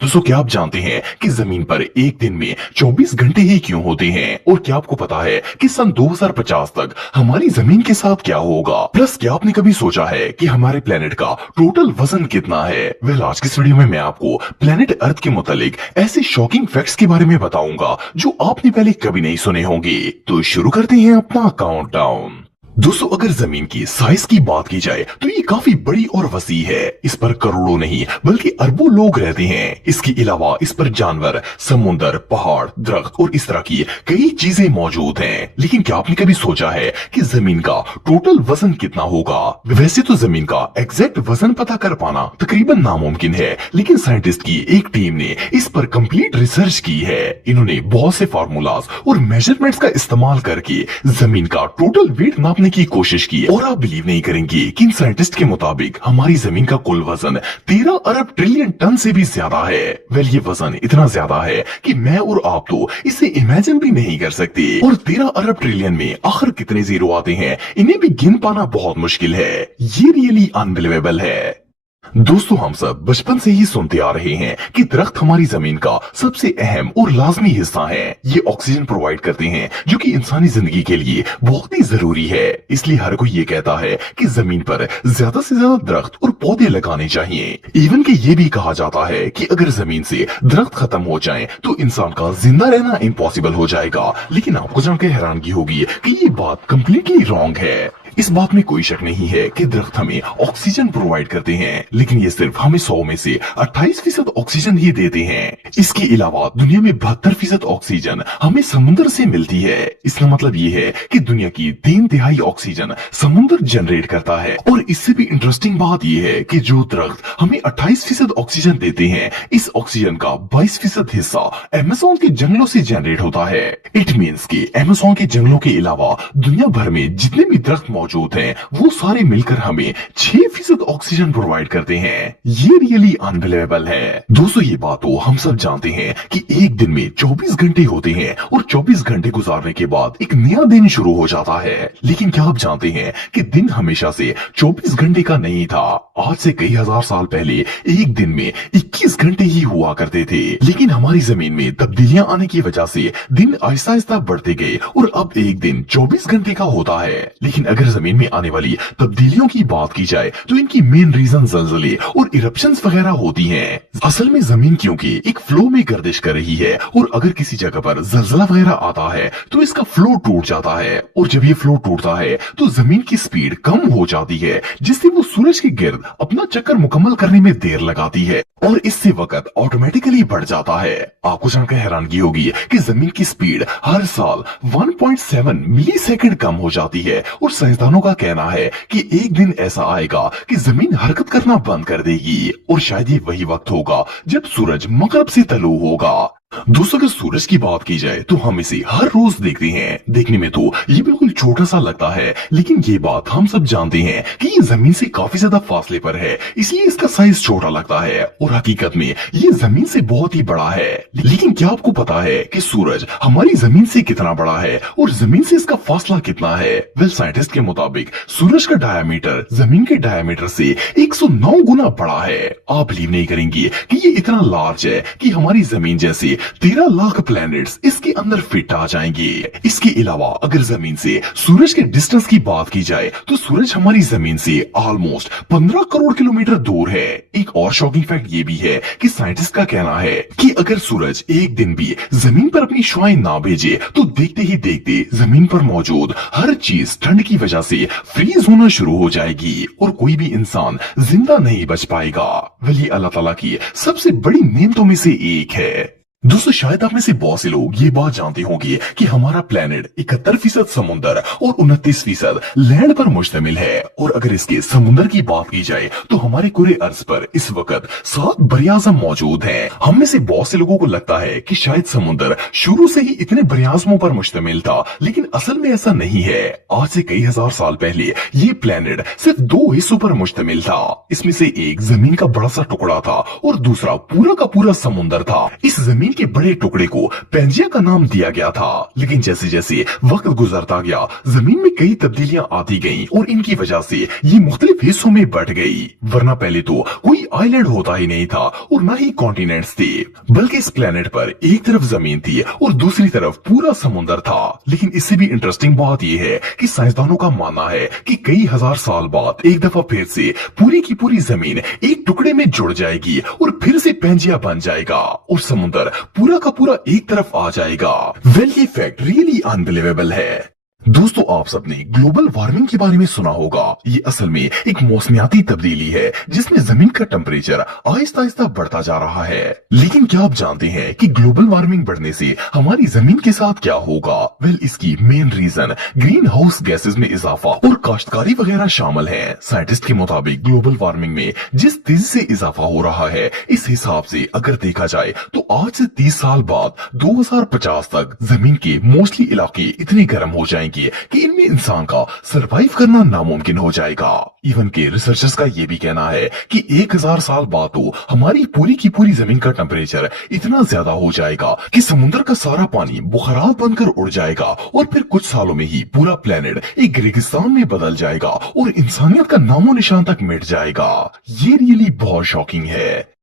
दोस्तों, क्या आप जानते हैं कि जमीन पर एक दिन में 24 घंटे ही क्यों होते हैं? और क्या आपको पता है कि सन 2050 तक हमारी जमीन के साथ क्या होगा? प्लस क्या आपने कभी सोचा है कि हमारे प्लेनेट का टोटल वजन कितना है? आज की इस वीडियो में मैं आपको प्लेनेट अर्थ के मुतालिक ऐसे शॉकिंग फैक्ट्स के बारे में बताऊंगा जो आपने पहले कभी नहीं सुने होंगे। तो शुरू करते हैं अपना काउंटडाउन। दोस्तों, अगर जमीन की साइज की बात की जाए तो ये काफी बड़ी और वसी है। इस पर करोड़ों नहीं बल्कि अरबों लोग रहते हैं। इसके अलावा इस पर जानवर, समुद्र, पहाड़, दरख्त और इस तरह की कई चीजें मौजूद हैं। लेकिन क्या आपने कभी सोचा है कि जमीन का टोटल वजन कितना होगा? वैसे तो जमीन का एग्जैक्ट वजन पता कर पाना तकरीबन नामुमकिन है, लेकिन साइंटिस्ट की एक टीम ने इस पर कंप्लीट रिसर्च की है। इन्होंने बहुत से फार्मूलाज और मेजरमेंट्स का इस्तेमाल करके जमीन का टोटल वेट नापने की कोशिश की। और आप बिलीव नहीं करेंगे कि इन साइंटिस्ट के मुताबिक हमारी जमीन का कुल वजन 13 अरब ट्रिलियन टन से भी ज्यादा है। ये वजन इतना ज्यादा है कि मैं और आप तो इसे इमेजिन भी नहीं कर सकते। और 13 अरब ट्रिलियन में आखिर कितने जीरो आते हैं, इन्हें भी गिन पाना बहुत मुश्किल है। ये रियली अनबिलीवेबल है। दोस्तों, हम सब बचपन से ही सुनते आ रहे हैं कि दरख्त हमारी जमीन का सबसे अहम और लाजमी हिस्सा है। ये ऑक्सीजन प्रोवाइड करते हैं जो कि इंसानी जिंदगी के लिए बहुत ही जरूरी है। इसलिए हर कोई ये कहता है कि जमीन पर ज्यादा से ज्यादा दरख्त और पौधे लगाने चाहिए। इवन कि ये भी कहा जाता है कि अगर जमीन से दरख्त खत्म हो जाए तो इंसान का जिंदा रहना इम्पॉसिबल हो जाएगा। लेकिन आपको जानकर हैरानगी होगी कि ये बात कम्प्लीटली रॉन्ग है। इस बात में कोई शक नहीं है कि दरख्त हमें ऑक्सीजन प्रोवाइड करते हैं, लेकिन ये सिर्फ हमें 100 में से 28% ऑक्सीजन ही देते हैं। इसके अलावा दुनिया में 72% ऑक्सीजन हमें समुद्र से मिलती है। इसका मतलब ये है कि दुनिया की 3/3 ऑक्सीजन समुद्र जनरेट करता है। और इससे भी इंटरेस्टिंग बात ये है कि जो दरख्त हमें 28% ऑक्सीजन देते हैं, इस ऑक्सीजन का 22% हिस्सा अमेज़न के जंगलों से जनरेट होता है। इट मीन्स कि अमेज़न के जंगलों के अलावा दुनिया भर में जितने भी दरख्त मौजूद हैं, वो सारे मिलकर हमें 6% ऑक्सीजन प्रोवाइड करते हैं। ये रियली अनबिलीवेबल है। दोस्तों, ये बात तो हम सब जानते हैं कि एक दिन में 24 घंटे होते हैं और 24 घंटे गुजारने के बाद एक नया दिन शुरू हो जाता है। लेकिन क्या आप जानते हैं कि दिन हमेशा से 24 घंटे का नहीं था। आज से कई हजार साल पहले एक दिन में 21 घंटे ही हुआ करते थे। लेकिन हमारी जमीन में तब्दीलियां आने की वजह से दिन आहिस्ता आहिस्ता बढ़ते गए और अब एक दिन 24 घंटे का होता है। लेकिन अगर जमीन में आने वाली तब्दीलियों की बात की जाए तो इनकी मेन रीजन ज़लज़ले और इरप्शंस वगैरह होती हैं। असल में जमीन क्योंकि एक फ्लो में गर्दिश कर रही है और अगर किसी जगह पर ज़लज़ला वगैरह आता है तो इसका फ्लो टूट जाता है। और जब ये फ्लो टूटता है तो जमीन की स्पीड कम हो जाती है, जिससे वो सूरज के गिर्द अपना चक्कर मुकम्मल करने में देर लगाती है और इससे वक्त ऑटोमेटिकली बढ़ जाता है। आपको जानकर हैरानगी होगी कि जमीन की स्पीड हर साल 1.7 मिली सेकेंड कम हो जाती है। और साइंसदानों का कहना है कि एक दिन ऐसा आएगा कि जमीन हरकत करना बंद कर देगी और शायद ये वही वक्त होगा जब सूरज मगरब से तलू होगा। दोस्तों, अगर सूरज की बात की जाए तो हम इसे हर रोज देखते हैं। देखने में तो ये बिल्कुल छोटा सा लगता है, लेकिन ये बात हम सब जानते हैं कि ये जमीन से काफी ज्यादा फासले पर है, इसलिए इसका साइज छोटा लगता है। और हकीकत में ये जमीन से बहुत ही बड़ा है। लेकिन क्या आपको पता है कि सूरज हमारी जमीन से कितना बड़ा है और जमीन से इसका फासला कितना है? साइंटिस्ट के मुताबिक सूरज का डायमीटर जमीन के डायमीटर से 109 गुना बड़ा है। आप बिलीव नहीं करेंगे कि ये इतना लार्ज है कि हमारी जमीन जैसे 13 लाख प्लैनेट्स इसके अंदर फिट आ जाएंगे। इसके अलावा अगर जमीन से सूरज के डिस्टेंस की बात की जाए तो सूरज हमारी जमीन से ऑलमोस्ट 15 करोड़ किलोमीटर दूर है। एक और शॉकिंग फैक्ट ये भी है कि साइंटिस्ट का कहना है कि अगर सूरज एक दिन भी जमीन पर अपनी शुआएं ना भेजे तो देखते ही देखते जमीन पर मौजूद हर चीज ठंड की वजह से फ्रीज होना शुरू हो जाएगी और कोई भी इंसान जिंदा नहीं बच पाएगा। ये अल्लाह ताला की सबसे बड़ी नेमतों में से एक है। दोस्तों, शायद आप में से बहुत से लोग ये बात जानते होंगे कि हमारा प्लेनेट 71% समुद्र और 29% लैंड पर मुश्तमिल है। और अगर इसके समुद्र की बात की जाए तो हमारे कुरे अर्ज पर इस वक्त 7 बरियाज़म मौजूद हैं। हम में से बहुत से लोगों को लगता है कि शायद समुद्र शुरू से ही इतने बरियाज़मों पर मुश्तमिल था, लेकिन असल में ऐसा नहीं है। आज से कई हजार साल पहले ये प्लेनेट सिर्फ 2 हिस्सों पर मुश्तमिल था। इसमें से एक जमीन का बड़ा सा टुकड़ा था और दूसरा पूरा का पूरा समुद्र था। इस जमीन जमीन के बड़े टुकड़े को पेंजिया का नाम दिया गया था। लेकिन जैसे जैसे वक्त गुजरता गया, जमीन में कई तब्दीलियां आती गईं और इनकी वजह से ये मुख्तलिफ हिस्सों में बट गई। वरना पहले तो कोई आइलैंड होता ही नहीं था और ना ही कॉन्टिनेंट्स थे, बल्कि इस प्लेनेट पर एक तरफ जमीन थी और दूसरी तरफ पूरा समुंदर था। लेकिन इससे भी इंटरेस्टिंग बात यह है कि साइंसदानों का मानना है कि कई हजार साल बाद एक दफा फिर से पूरी की पूरी जमीन एक टुकड़े में जुड़ जाएगी और फिर से पेंजिया बन जाएगा और समुंदर पूरा का पूरा एक तरफ आ जाएगा। वेल, ये फैक्ट रियली अनबिलीवेबल है। दोस्तों, आप सबने ग्लोबल वार्मिंग के बारे में सुना होगा। ये असल में एक मौसमियाती तब्दीली है जिसमें जमीन का टेम्परेचर आहिस्ता आहिस्ता बढ़ता जा रहा है। लेकिन क्या आप जानते हैं कि ग्लोबल वार्मिंग बढ़ने से हमारी जमीन के साथ क्या होगा? वेल, इसकी main reason green house gases में इजाफा और काश्तकारी वगैरह शामिल है। साइंटिस्ट के मुताबिक ग्लोबल वार्मिंग में जिस तेजी से इजाफा हो रहा है, इस हिसाब से अगर देखा जाए तो आज से 30 साल बाद 2050 तक जमीन के मोस्टली इलाके इतने गर्म हो जाएंगे कि इनमें इंसान का सरवाइव करना नामुमकिन हो जाएगा। इवन के रिसर्चर्स का ये भी कहना है कि 1000 साल बाद तो हमारी पूरी की पूरी जमीन का टेम्परेचर इतना ज्यादा हो जाएगा कि समुद्र का सारा पानी बुखारात बनकर उड़ जाएगा और फिर कुछ सालों में ही पूरा प्लेनेट एक रेगिस्तान में बदल जाएगा और इंसानियत का नामो निशान तक मिट जाएगा। ये रियली बहुत शॉकिंग है।